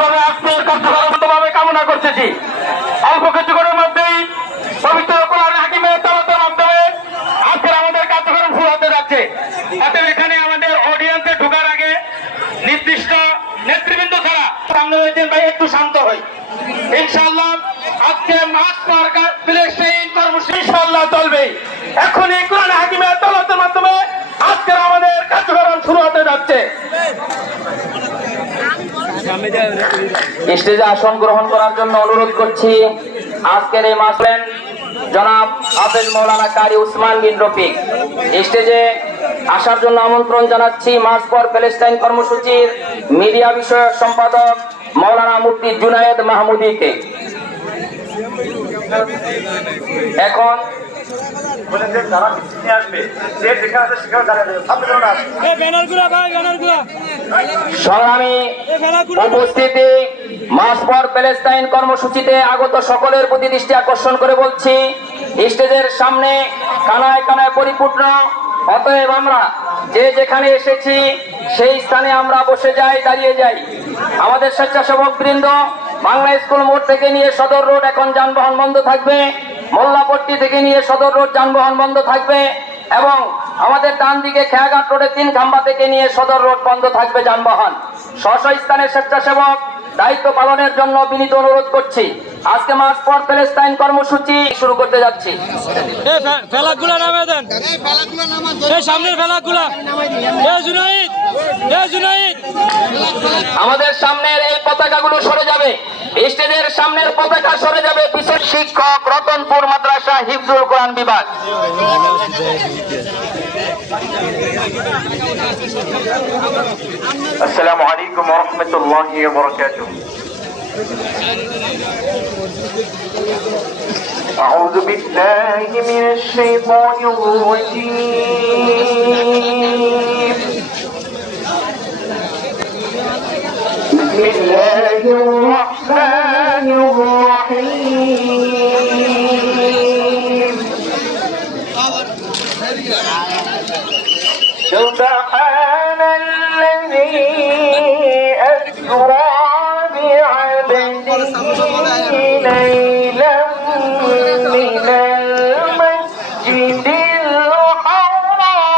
আন্তরিকভাবে আজকের কার্যক্রমভাবে কামনা করতেছি। অল্প কিছুক্ষণের মধ্যেই পবিত্র কোরআন হাকিমের তেলাওয়াতের মাধ্যমে আজকের আমাদের কার্যক্রম শুরু হতে যাচ্ছে। অতএব এখানে আমাদের অডিয়েন্সে ঢোকার আগে নির্দিষ্ট নেতৃবৃন্দ ছাড়া সামনে রয়েছেন ভাই, একটু শান্ত হই। ইনশাআল্লাহ আজকে মাস সরকার ফিলিস্তিন কর্মসূচি ইনশাআল্লাহ চলবে। এখনই কোরআন হাকিমের তেলাওয়াতের মাধ্যমে আজকের আমাদের কার্যক্রম শুরু হতে যাচ্ছে। স্টেজে আসন গ্রহণ করার জন্য অনুরোধ করছি আজকের এই মাসলেন জনাব হাফেজ মৌলানা কারি উসমান বিন রফিক। স্টেজে আসার জন্য আমন্ত্রণ জানাচ্ছি মার্চ ফর প্যালেস্টাইন কর্মসূচির মিডিয়া বিষয়ক সম্পাদক মৌলানা মুফতি জুনায়েদ মাহমুদীকে। এখন সংগ্রামী উপস্থিতি, মার্চ ফর প্যালেস্টাইন কর্মসূচিতে আগত সকলের প্রতি দৃষ্টি আকর্ষণ করে বলছি, স্টেজের সামনে কানায় কানায় পরিপূর্ণ। অতএব আমরা যে যেখানে এসেছি সেই স্থানে আমরা বসে যাই, দাঁড়িয়ে যাই। আমাদের স্বেচ্ছাসেবক বৃন্দ বাংলা স্কুল মোড় থেকে নিয়ে সদর রোড এখন যানবাহন বন্ধ থাকবে, মোল্লাপট্টি থেকে নিয়ে সদর রোড যানবাহন বন্ধ থাকবে এবং আমাদের ডান দিকে খেয়াঘাট রোডে 3 খাম্বা থেকে নিয়ে সদর রোড বন্ধ থাকবে যানবাহন। স্ব স্থানের স্বেচ্ছাসেবক দায়িত্ব পালনের জন্য বিনীত অনুরোধ করছি। আজকে মার্চ ফর প্যালেস্টাইন কর্মসূচি শুরু করতে যাচ্ছি। আমাদের সামনের এই পতাকাগুলো সরে যাবে, স্টেজের সামনের পতাকা সরে যাবে। বিশেষ শিক্ষক রতনপুর মাদ্রাসা হিফজুল কোরআন বিভাগ। আসসালামু আলাইকুম ওয়া রাহমাতুল্লাহি ওয়া বারাকাতুহু। আউযু বিল্লাহি মিনাশ শাইতানির রাজীম। বিসমিল্লাহির রাহমানির রাহিম। সুবহানাল্লাযী আসরা বি'আবদিহি লাইলাম মিনাল মাসজিদিল হারাম